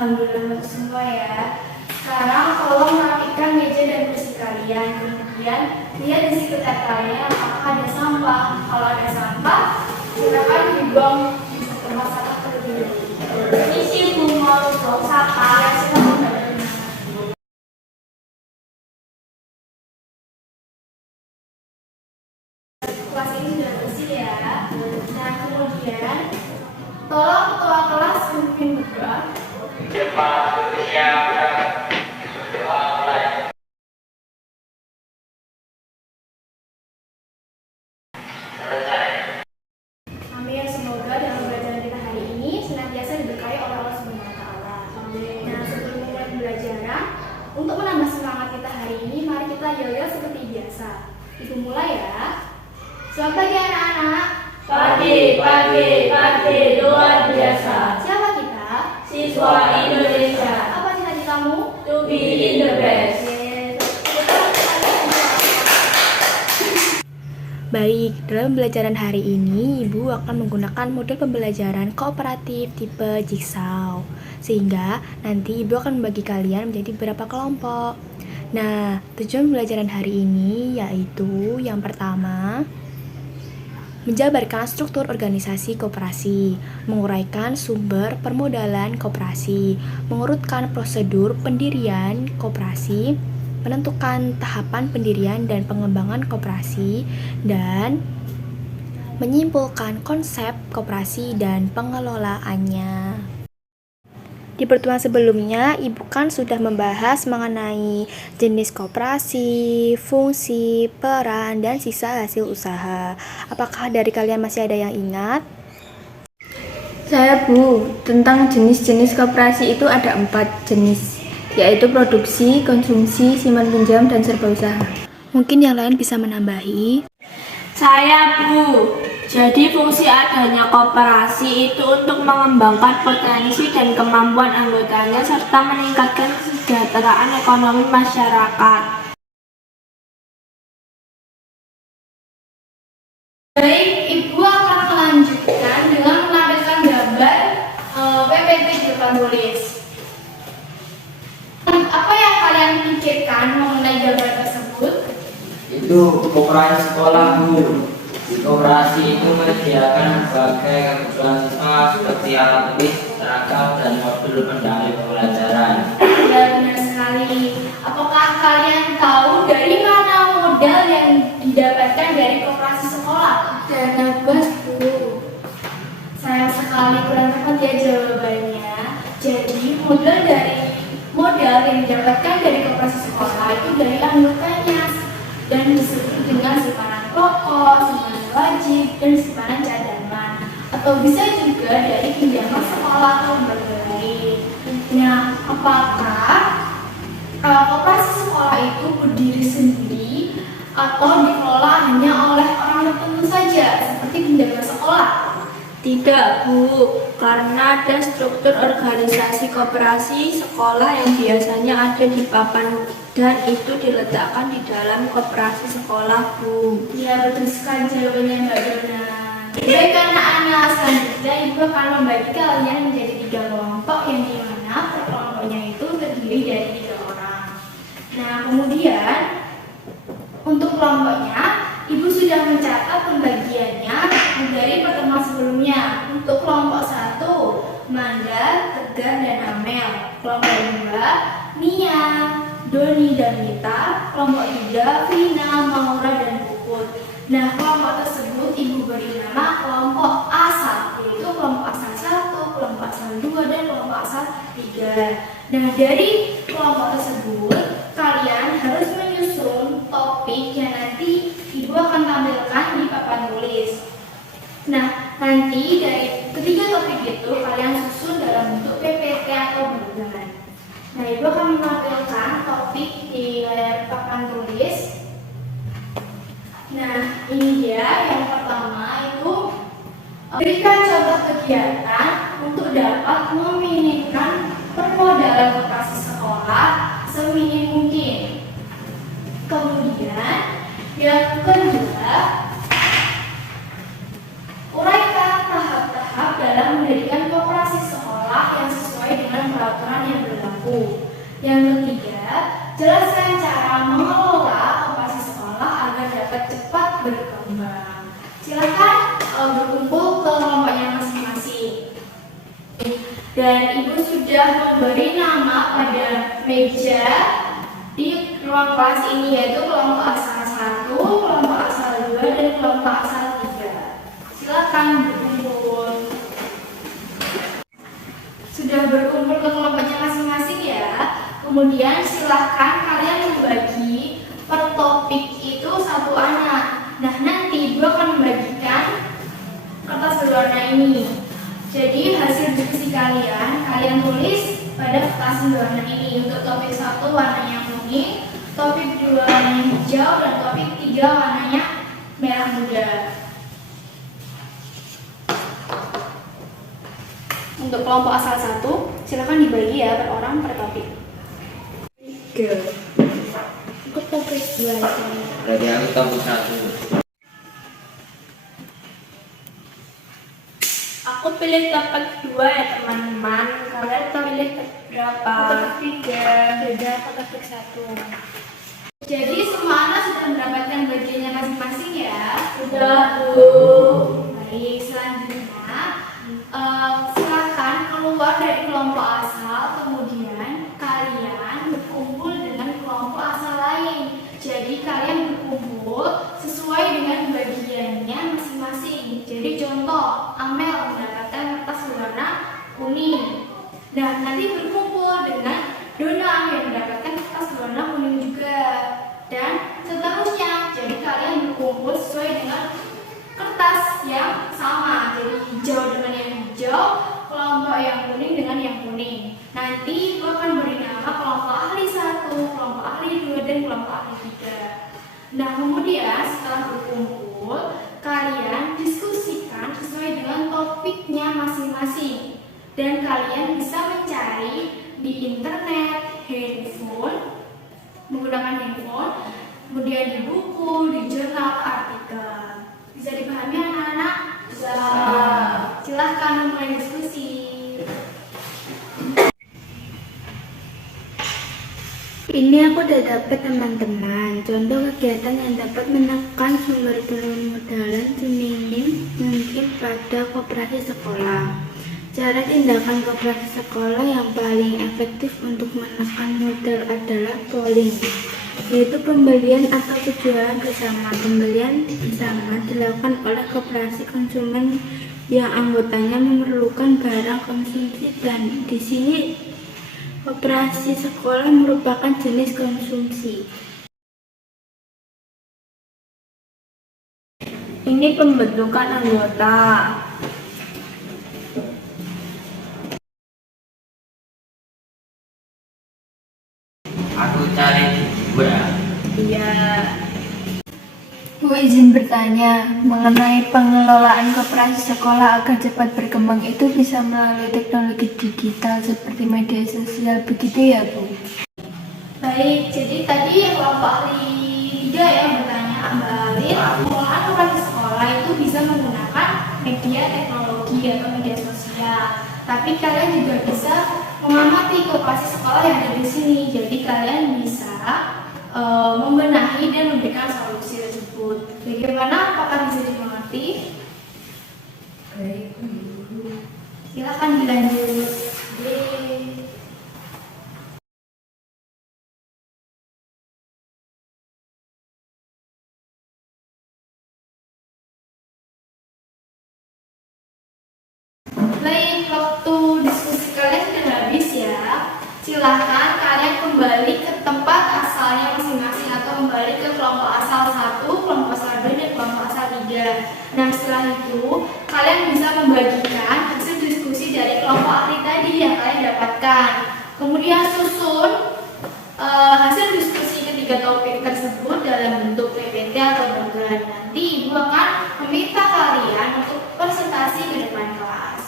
Alhamdulillah semua ya. Sekarang tolong rapikan meja dan kursi kalian. Kemudian lihat di sekitar kalian apakah ada sampah. Kalau ada sampah, silakan dibuang di tempat sampah terlebih dahulu. Misi Bu mau buang sampah, silakan berada. Kelas ini sudah bersih ya. Nah kemudian tolong ketua kelas memimpin doa. Amin. Semoga dalam pembelajaran kita hari ini senantiasa diberkahi oleh Allah Subhanahu wa Ta'ala. Nah, sebelum mulai pembelajaran, untuk menambah semangat kita hari ini, mari kita yel-yel seperti biasa. Ibu mulai ya. Selamat pagi anak-anak. Pagi, luar biasa. Siapa kita? Siswa Indonesia. Apa cita-citamu? To be in the best. Baik, dalam pembelajaran hari ini, Ibu akan menggunakan model pembelajaran kooperatif tipe Jigsaw. Sehingga nanti Ibu akan membagi kalian menjadi beberapa kelompok. Nah, tujuan pembelajaran hari ini yaitu yang pertama, menjabarkan struktur organisasi koperasi, menguraikan sumber permodalan koperasi, mengurutkan prosedur pendirian koperasi, menentukan tahapan pendirian dan pengembangan koperasi, dan menyimpulkan konsep koperasi dan pengelolaannya. Di pertemuan sebelumnya, Ibu kan sudah membahas mengenai jenis koperasi, fungsi, peran, dan sisa hasil usaha. Apakah dari kalian masih ada yang ingat? Saya Bu, tentang jenis-jenis koperasi itu ada 4 jenis, yaitu produksi, konsumsi, simpan pinjam, dan serba usaha. Mungkin yang lain bisa menambahi. Saya Bu. Jadi fungsi adanya koperasi itu untuk mengembangkan potensi dan kemampuan anggotanya serta meningkatkan kesejahteraan ekonomi masyarakat. Baik, Ibu akan melanjutkan dengan menampilkan gambar PPT di depan tulis. Apa yang kalian pikirkan mengenai gambar tersebut? Itu koperasi sekolah Bu. Di koperasi itu menyediakan berbagai kebutuhan siswa seperti alat tulis, seragam, dan modul pendamping pembelajaran. Ya, benar sekali. Apakah kalian tahu dari mana modal yang didapatkan dari koperasi sekolah? Dana bos Bu. Sayang sekali kurang tepat ya jawabannya. Jadi modal yang didapatkan dari koperasi sekolah itu dari anggotanya dan disebut dengan simpanan pokok, simpanan wajib, dan simpanan cadangan, atau bisa juga dari pinjaman sekolah atau lembaga lain. Nah, apakah koperasi sekolah itu berdiri sendiri atau dikelola hanya oleh orang tertentu saja, seperti pinjaman sekolah? Tidak Bu, karena ada struktur organisasi koperasi sekolah yang biasanya ada di papan dan itu diletakkan di dalam koperasi sekolah Bu. Ya, betul sekali jawabannya Mbak Dona. Baik anak-anak, selanjutnya Ibu akan membagi kalian menjadi 3 kelompok yang dimana per kelompoknya itu terdiri dari 3 orang. Nah, kemudian untuk kelompoknya Ibu sudah mencatat pembagiannya dari pertemuan sebelumnya. Untuk kelompok 1, Manda, Tegar, dan Amel. Kelompok 2, Nia, Doni, dan Mita. Kelompok 3, Vina, Maura, dan Puput. Nah, kelompok tersebut Ibu beri nama kelompok A1, yaitu kelompok asal 1, kelompok asal 2, dan kelompok asal 3. Nah, dari kelompok tersebut kalian harus menyusun topik yang nanti Ibu akan tampilkan di papan tulis. Nah, nanti dari ketiga topik itu kalian susun dalam bentuk PPT atau bulan. Nah, Ibu akan menampilkan topik di layar papan tulis. Nah, ini dia yang pertama itu berikan contoh kegiatan untuk dapat meminimkan permodalan koperasi sekolah seminim mungkin. Kemudian yang kedua, uraikan tahap-tahap dalam mendirikan koperasi sekolah yang sesuai dengan peraturan yang berlaku. Yang ketiga, jelaskan cara mengelola operasi sekolah agar dapat cepat berkembang. Silakan berkumpul ke kelompoknya masing-masing. Dan Ibu sudah memberi nama pada meja di ruang kelas ini, yaitu kelompok asal 1, kelompok asal 2, dan kelompok asal 3. Silakan berkumpul. Sudah berkumpul ke kelompoknya masing-masing ya. Kemudian silahkan kalian membagi per topik itu 1 anak. Nah, nanti Ibu akan membagikan kertas berwarna ini. Jadi hasil diskusi kalian tulis pada kertas berwarna ini. Untuk topik 1 warnanya kuning, topik 2 warnanya hijau, dan topik 3 warnanya merah muda. Untuk kelompok asal 1, silakan dibagi ya per orang per topik. Untuk topik 2 aja. Berarti aku topik 1. Aku pilih topik 2 ya teman-teman. Kalian pilih topik berapa? Topik 3, beda topik 1. Jadi semua anak sudah mendapatkan bagiannya masing-masing ya. Sudah, Bu. Baik, selanjutnya silakan keluar dari kelompok asal, kemudian kalian berkumpul dengan kelompok asal lain. Jadi kalian berkumpul sesuai dengan bagiannya masing-masing. Jadi contoh, Amel mendapatkan kertas berwarna kuning. Nah, nanti berkumpul dengan Dona yang mendapatkan kertas berwarna kuning juga. Dan seterusnya. Jadi kalian berkumpul sesuai dengan kertas yang sama. Jadi hijau dengan yang hijau, kelompok yang kuning dengan yang kuning. Nanti Ibu akan beri nama kelompok ahli 1, kelompok ahli 2, dan kelompok ahli 3. Nah, kemudian setelah berkumpul, kalian diskusikan sesuai dengan topiknya masing-masing. Dan kalian bisa mencari di internet, handphone, menggunakan handphone, kemudian di buku, di jurnal, artikel. Bisa dipahami anak-anak? Bisa. Silahkan mulai diskusi. Ini aku udah dapat teman-teman. Contoh kegiatan yang dapat menekan sumber permodalan seminim mungkin pada koperasi sekolah. Cara tindakan koperasi sekolah yang paling efektif untuk menekan modal adalah polling, yaitu pembelian atau penjualan bersama. Pembelian bersama dilakukan oleh koperasi konsumen yang anggotanya memerlukan barang konsumsi, dan di sini koperasi sekolah merupakan jenis konsumsi. Ini pembentukan anggota. Aku cari di Google ya. Iya. Bu, izin bertanya, mengenai pengelolaan koperasi sekolah agar cepat berkembang itu bisa melalui teknologi digital seperti media sosial, begitu ya Bu? Baik, jadi tadi kelompok ahli 3 yang bertanya Mbak Alin, pengelolaan koperasi sekolah itu bisa menggunakan media teknologi atau media sosial. Tapi kalian juga bisa mengamati koperasi sekolah yang ada di sini. Jadi kalian bisa membenahi dan memberikan solusi tersebut. Bagaimana? Apakah bisa dimengerti? Baik. Silakan dilanjut. Baik, waktu diskusi kalian sudah habis ya. Silahkan kalian kembali ke tempat asalnya masing-masing atau kembali ke kelompok asal 1, kelompok asal 2, dan kelompok asal 3. Nah, setelah itu kalian bisa membagikan hasil diskusi dari kelompok ahli tadi yang kalian dapatkan. Kemudian susun hasil diskusi ketiga topik tersebut dalam bentuk PPT atau dogan. Nanti Ibu akan meminta kalian untuk presentasi ke depan kelas.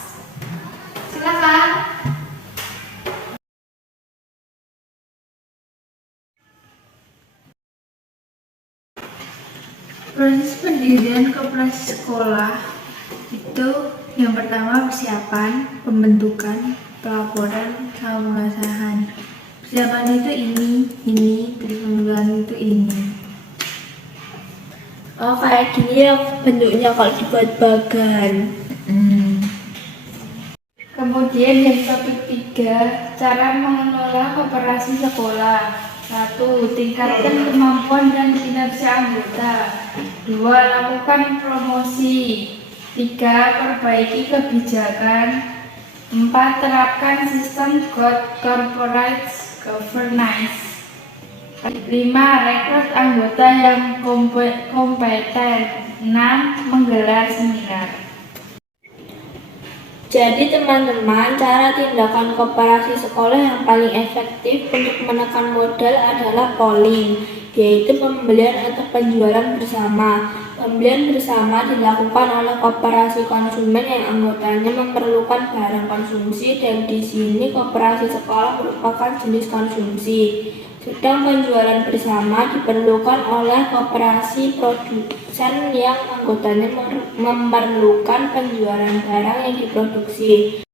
Silakan. Proses pendirian koperasi sekolah itu yang pertama persiapan, pembentukan, pelaporan penguasaan. Persiapan itu ini, terus penjualan itu ini. Oh, kayak gini ya bentuknya kalau dibuat bagan. Kemudian yang topik 3, cara mengelola koperasi sekolah. 1. Tingkatkan kemampuan dan kinerja anggota. 2. Lakukan promosi. 3. Perbaiki kebijakan. 4. Terapkan sistem corporate governance. 5. Rekrut anggota yang kompeten. 6. Menggelar seminar. Jadi teman-teman, cara tindakan koperasi sekolah yang paling efektif untuk menekan modal adalah polling, yaitu pembelian atau penjualan bersama. Pembelian bersama dilakukan oleh koperasi konsumen yang anggotanya memerlukan barang konsumsi, dan di sini koperasi sekolah merupakan jenis konsumsi. Sedang penjualan bersama diperlukan oleh koperasi produsen yang anggotanya memerlukan penjualan barang yang diproduksi.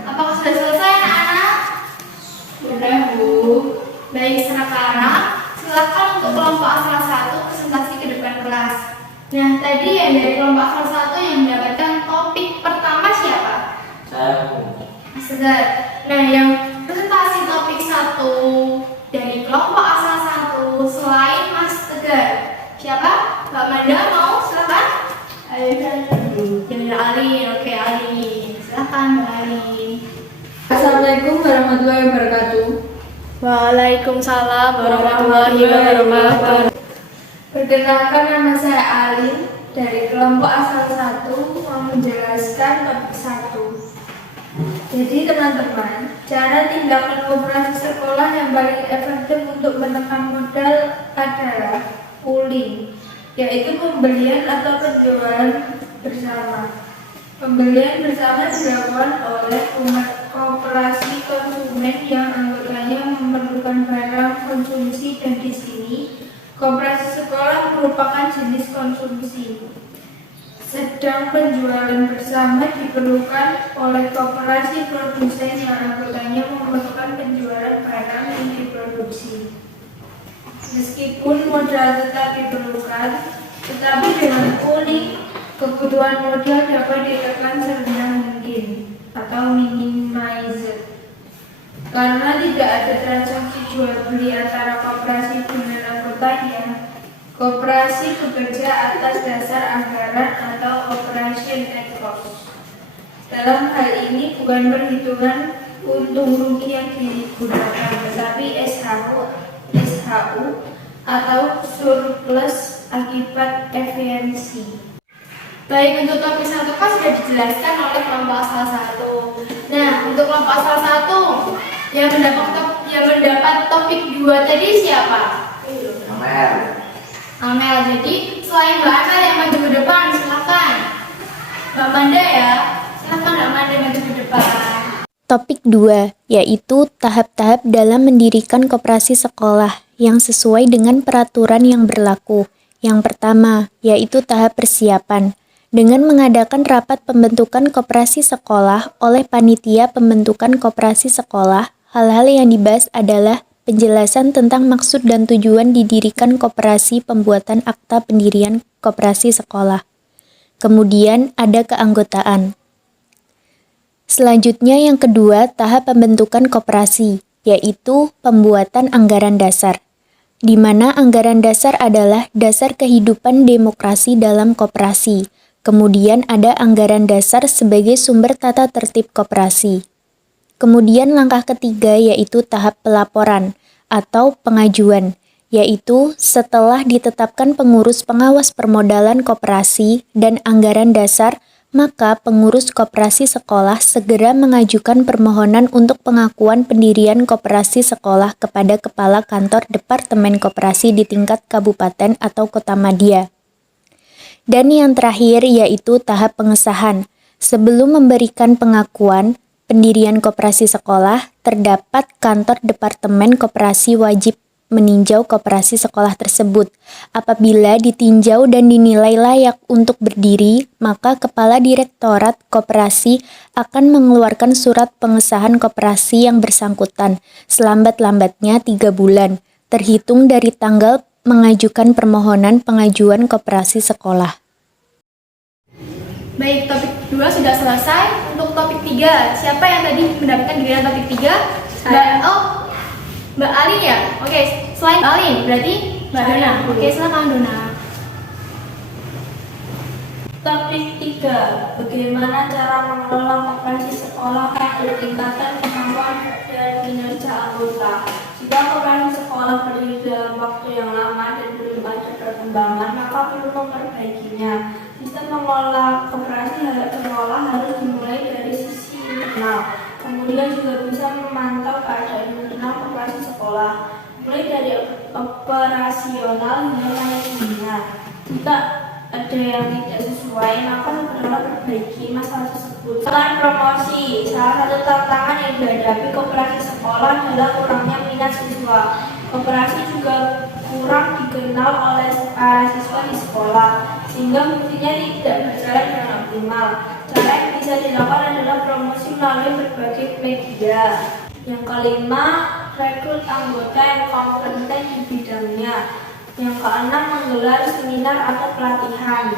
Apakah sudah selesai anak-anak? Sudah, Bu. Baik, sekarang silakan untuk kelompok asal 1 presentasi ke depan kelas. Nah, tadi yang dari kelompok asal 1 yang mendapatkan topik pertama siapa? Saya, Bu. Mas Tegar. Nah, yang presentasi topik 1 dari kelompok asal 1 selain Mas Tegar, siapa? Mbak Manda mau? Silakan. Ayo, Bu. Ali. Oke, Ali. Silakan, Mbak Ali. Assalamualaikum warahmatullahi wabarakatuh. Waalaikumsalam warahmatullahi wabarakatuh. Perkenalkan, nama saya Alin dari kelompok asal 1 mau menjelaskan topik 1. Jadi teman-teman, cara tindakan koperasi sekolah yang paling efektif untuk menekan modal adalah pooling, yaitu pembelian atau penjualan bersama. Pembelian bersama dilakukan oleh koperasi konsumen yang anggotanya memerlukan barang konsumsi, dan di sini koperasi sekolah merupakan jenis konsumsi. Sedang penjualan bersama diperlukan oleh koperasi produsen yang anggotanya memerlukan penjualan barang yang diproduksi. Meskipun modal tetap diperlukan, tetapi dengan pooling kebutuhan modal dapat ditekan serendah mungkin atau minimizer. Karena tidak ada transaksi jual beli antara koperasi dengan anggotanya, koperasi bekerja atas dasar anggaran atau operation net cost. Dalam hal ini bukan perhitungan untung rugi yang digunakan, tetapi SHU atau surplus akibat efisiensi. Baik, untuk topik 1 kan sudah dijelaskan oleh kelompok asal 1. Nah, untuk kelompok asal 1 yang mendapat topik 2 tadi siapa? Amel. Amel. Jadi selain Mbak Amel yang maju ke depan, silakan. Mbak Manda ya, silakan Mbak Manda maju ke depan. Topik 2, yaitu tahap-tahap dalam mendirikan koperasi sekolah yang sesuai dengan peraturan yang berlaku. Yang pertama, yaitu tahap persiapan. Dengan mengadakan rapat pembentukan koperasi sekolah oleh panitia pembentukan koperasi sekolah, hal-hal yang dibahas adalah penjelasan tentang maksud dan tujuan didirikan koperasi, pembuatan akta pendirian koperasi sekolah. Kemudian ada keanggotaan. Selanjutnya yang kedua, tahap pembentukan koperasi, yaitu pembuatan anggaran dasar, di mana anggaran dasar adalah dasar kehidupan demokrasi dalam koperasi. Kemudian ada anggaran dasar sebagai sumber tata tertib koperasi. Kemudian langkah ketiga yaitu tahap pelaporan atau pengajuan, yaitu setelah ditetapkan pengurus pengawas permodalan koperasi dan anggaran dasar, maka pengurus koperasi sekolah segera mengajukan permohonan untuk pengakuan pendirian koperasi sekolah kepada Kepala Kantor Departemen Koperasi di tingkat kabupaten atau kota madya. Dan yang terakhir yaitu tahap pengesahan. Sebelum memberikan pengakuan pendirian koperasi sekolah, terdapat Kantor Departemen Koperasi wajib meninjau koperasi sekolah tersebut. Apabila ditinjau dan dinilai layak untuk berdiri, maka Kepala Direktorat Koperasi akan mengeluarkan surat pengesahan koperasi yang bersangkutan selambat-lambatnya 3 bulan, terhitung dari tanggal mengajukan permohonan pengajuan koperasi sekolah. Baik, topik 2 sudah selesai. Untuk topik 3, siapa yang tadi mendapatkan giliran topik 3? Saya. Mbak Alin ya? Oke, selain Mbak Alin, berarti Mbak Dona. Oke, silakan Dona. Topik 3. Bagaimana cara mengelola koperasi sekolah yang bertingkatkan kemampuan dan kinerja anggota? Jika koperasi sekolah berdiri dalam waktu yang lama dan belum ada perkembangan, maka perlu memperbaikinya. Sistem mengelola koperasi sekolah harus dimulai dari sisi internal. Kemudian juga bisa memantau keadaan internal koperasi sekolah, mulai dari operasional hingga manajemennya. Jika ada yang tidak sesuai, maka segera perbaiki masalah tersebut. Selain promosi, salah satu tantangan yang dihadapi koperasi sekolah adalah kurangnya minat siswa. Koperasi juga kurang dikenal oleh para siswa di sekolah, sehingga fungsinya tidak berjalan dengan optimal. Cara yang bisa dilakukan adalah promosi melalui berbagai media. Yang kelima, rekrut anggota yang kompeten di bidangnya. Yang keenam, menggelar seminar atau pelatihan.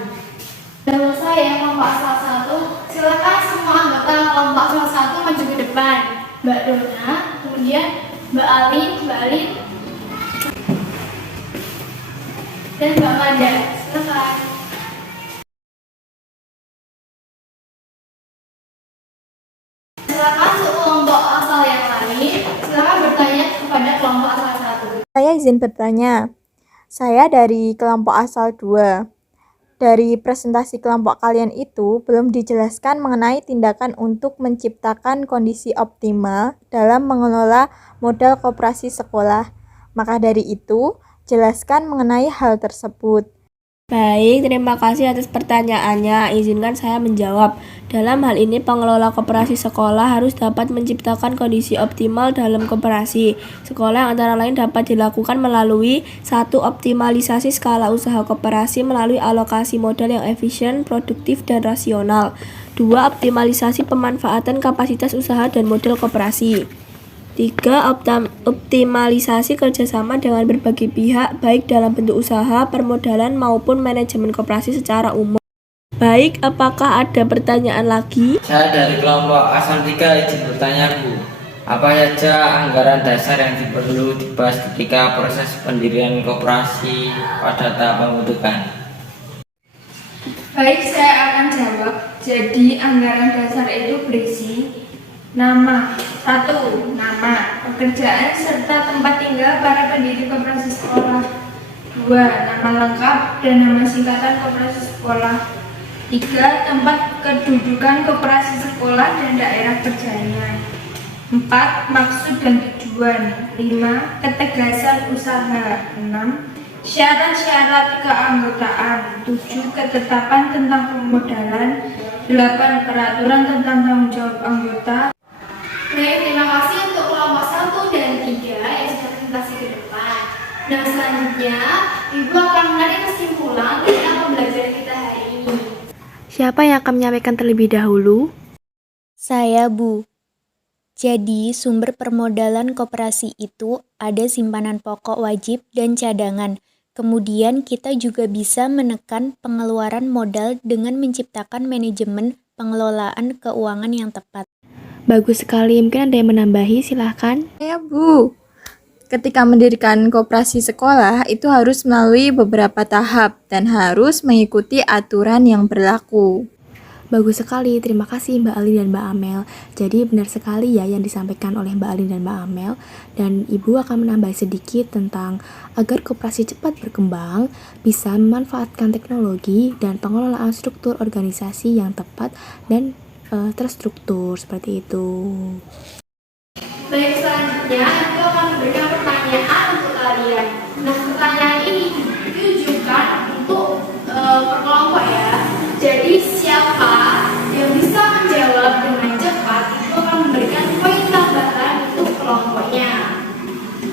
Nama saya kelompok asal 1. Silakan semua anggota kelompok asal 1 maju ke depan. Mbak Dona, kemudian Mbak Alin, dan Mbak Manda. Silakan. Silakan kelompok asal yang lain. Silakan bertanya kepada kelompok asal 1. Saya izin bertanya. Saya dari kelompok asal 2. Dari presentasi kelompok kalian itu belum dijelaskan mengenai tindakan untuk menciptakan kondisi optimal dalam mengelola modal koperasi sekolah. Maka dari itu, jelaskan mengenai hal tersebut. Baik, terima kasih atas pertanyaannya. Izinkan saya menjawab. Dalam hal ini, pengelola koperasi sekolah harus dapat menciptakan kondisi optimal dalam koperasi sekolah yang antara lain dapat dilakukan melalui 1. Optimalisasi skala usaha koperasi melalui alokasi modal yang efisien, produktif, dan rasional. 2. Optimalisasi pemanfaatan kapasitas usaha dan modal koperasi. 3. Optimalisasi kerjasama dengan berbagai pihak, baik dalam bentuk usaha, permodalan, maupun manajemen koperasi secara umum. Baik, apakah ada pertanyaan lagi? Saya dari kelompok asal 3 izin bertanya Bu. Apa saja anggaran dasar yang perlu dibahas ketika proses pendirian koperasi pada tahap pembentukan? Baik, saya akan jawab. Jadi, anggaran dasar itu berisi nama. 1. Nama, pekerjaan, serta tempat tinggal para pendiri koperasi sekolah. 2. Nama lengkap dan nama singkatan koperasi sekolah. 3. Tempat kedudukan koperasi sekolah dan daerah kerjanya. 4. Maksud dan tujuan. 5. Ketegasan usaha. 6. Syarat-syarat keanggotaan. 7. Ketetapan tentang pemodalan. 8. Peraturan tentang tanggung jawab anggota. Baik, terima kasih untuk kelompok 1 dan 3 yang sudah presentasi ke depan. Nah, selanjutnya Ibu akan menarik kesimpulan tentang pembelajaran kita hari ini. Siapa yang akan menyampaikan terlebih dahulu? Saya, Bu. Jadi, sumber permodalan koperasi itu ada simpanan pokok wajib dan cadangan. Kemudian kita juga bisa menekan pengeluaran modal dengan menciptakan manajemen pengelolaan keuangan yang tepat. Bagus sekali, mungkin ada yang menambahi, silahkan. Ya Bu, ketika mendirikan koperasi sekolah itu harus melalui beberapa tahap dan harus mengikuti aturan yang berlaku. Bagus sekali, terima kasih Mbak Alin dan Mbak Amel. Jadi benar sekali ya yang disampaikan oleh Mbak Alin dan Mbak Amel. Dan Ibu akan menambah sedikit tentang agar koperasi cepat berkembang, bisa memanfaatkan teknologi dan pengelolaan struktur organisasi yang tepat dan terstruktur seperti itu. Baik, selanjutnya aku akan memberikan pertanyaan untuk kalian. Nah, pertanyaan ini ditujukan untuk per ya. Jadi siapa yang bisa menjawab dengan cepat itu akan memberikan poin tambahan untuk kelompoknya.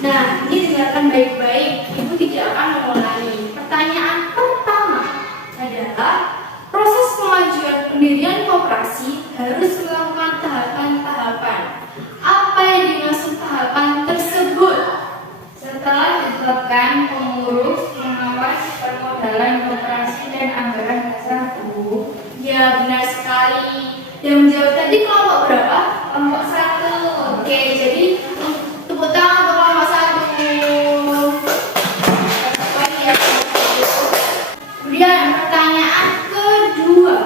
Nah, ini dengarkan baik-baik, Ibu tidak akan mengulangi. Pertanyaan pertama adalah proses pengajuan pendirian koperasi harus melakukan tahapan-tahapan. Apa yang dimaksud tahapan tersebut? Setelah ditetapkan pengurus, pengawas, permodalan koperasi dan anggaran dasar Bu. Ya, benar sekali. Yang menjawab tadi kelompok berapa? Kelompok 1. Oke, jadi tepuk tangan untuk kelompok 1. Kemudian pertanyaan kedua.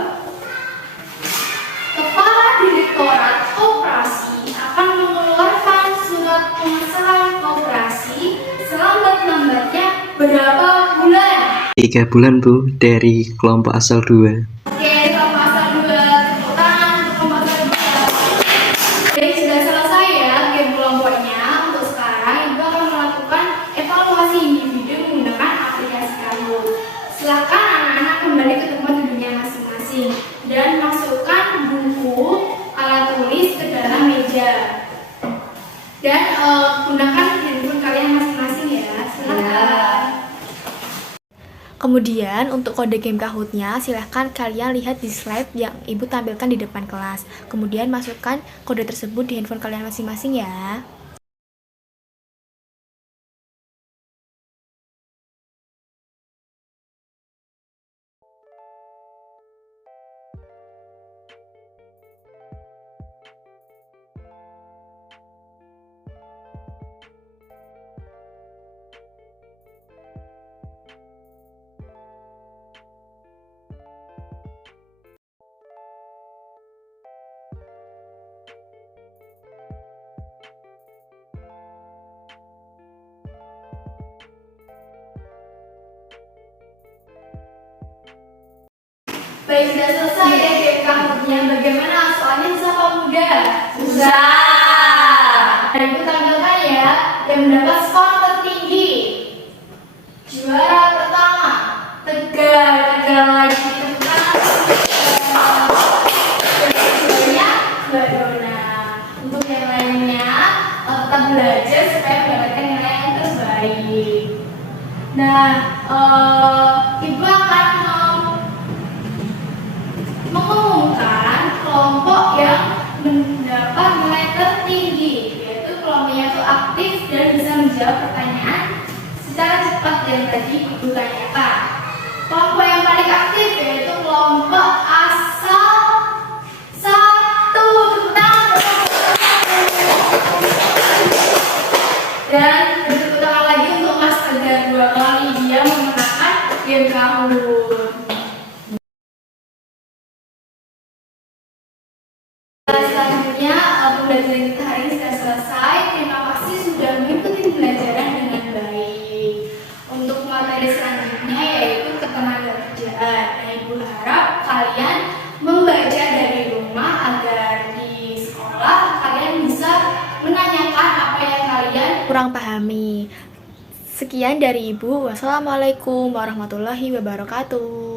Kepala Direktorat Koperasi akan mengeluarkan surat pengesahan koperasi selambat-lambatnya berapa bulan? 3 bulan Bu, dari kelompok asal 2. Oke, kelompok asal 2, tepuk tangan untuk kelompok asal 2. Oke, sudah selesai ya game kelompoknya. Untuk sekarang Ibu akan melakukan evaluasi individu menggunakan aplikasi Kahoot. Silakan anak-anak kembali ke tempat duduknya masing-masing dan masukkan buku, alat tulis ke dalam meja. Dan gunakan handphone kalian masing-masing ya. Silakan. Kemudian untuk kode game Kahoot-nya silahkan kalian lihat di slide yang Ibu tampilkan di depan kelas. Kemudian masukkan kode tersebut di handphone kalian masing-masing ya. Baik, sudah selesai ya game Kahoot-nya. Bagaimana soalnya siapa muda? Susah. Dan Ibu tampilkan ya yang mendapat skor tertinggi. Juara pertama, Tegar lagi. Juaranya Mbak Dona. Untuk yang lainnya tetap belajar supaya mendapatkan nilai yang terbaik. Nah, Ibu akan mengumumkan kelompok yang mendapat nilai tertinggi, yaitu kelompoknya itu aktif dan bisa menjawab pertanyaan secara cepat yang tadi Ibu tanyakan. Kelompok yang paling aktif yaitu kelompok asal 1. Dan tepuk tangan lagi untuk Mas Tegar 2 kali dia memenangkan game Kahoot. Selanjutnya pembelajaran kita hari ini sudah selesai. Terima kasih sudah mengikuti pembelajaran dengan baik. Untuk materi selanjutnya yaitu ketenagakerjaan. Nah, Ibu harap kalian membaca dari rumah agar di sekolah kalian bisa menanyakan apa yang kalian Kurang pahami. Sekian dari Ibu. Wassalamualaikum warahmatullahi wabarakatuh.